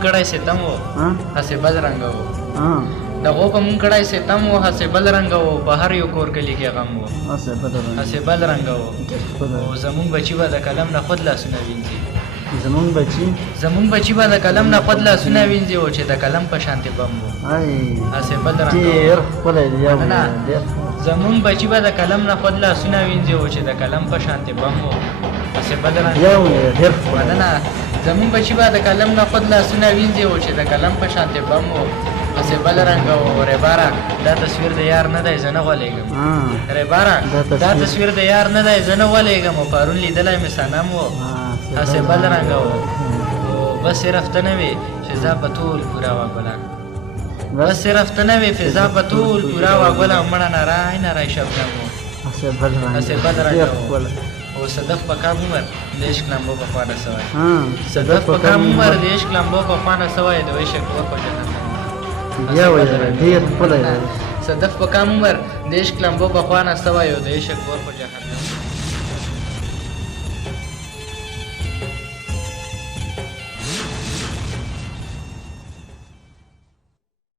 مونږ کړای ستم وو هسې بل رنګه وو د هغو په مونږ کړای ستم وو هسې بل رنګه وو په هر یو کور کلي کې غم وو هسې بل رنګه وو او زمونږ بچي به د قلم نه خود لاسونه وینځي زمونږ بچي به د قلم نه خود لاسونه وینځي او چې د قلم په شانتې بم وو هسې بل رنګه زمونږ بچي به د قلم نه خود لاسونه وینځي او چې د قلم په شانتې بم وو هسې بل رنګه مننه زمونږ بچي به د قلم نه خود لاسونه وینځي او چې د قلم په شانتې بم وو هسې بل رنګه وو ریباره دا تصویر د یار نه دی زه نه غولېږم ریباره دا تصویر د یار نه دی زه نه غولېږم او پرون لیدلی مې صنم وو هسې بل رنګه وو بس صرف ته نه وې چې زه په ټول پوره وه ګلان بس صرف ته نه وې فضا په ټول پوره وه ګله مړه نری نری شبنم وو هسې بل رنګه وو او صدف په کم عمر د عشق لمبو په خوانه سوی صدف په کم عمر د عشق لمبو په خوانه سوی د عشق ور په جهنم صدف په کم عمر د عشق لمبو په خوانه سوی او د عشق ور په جهنم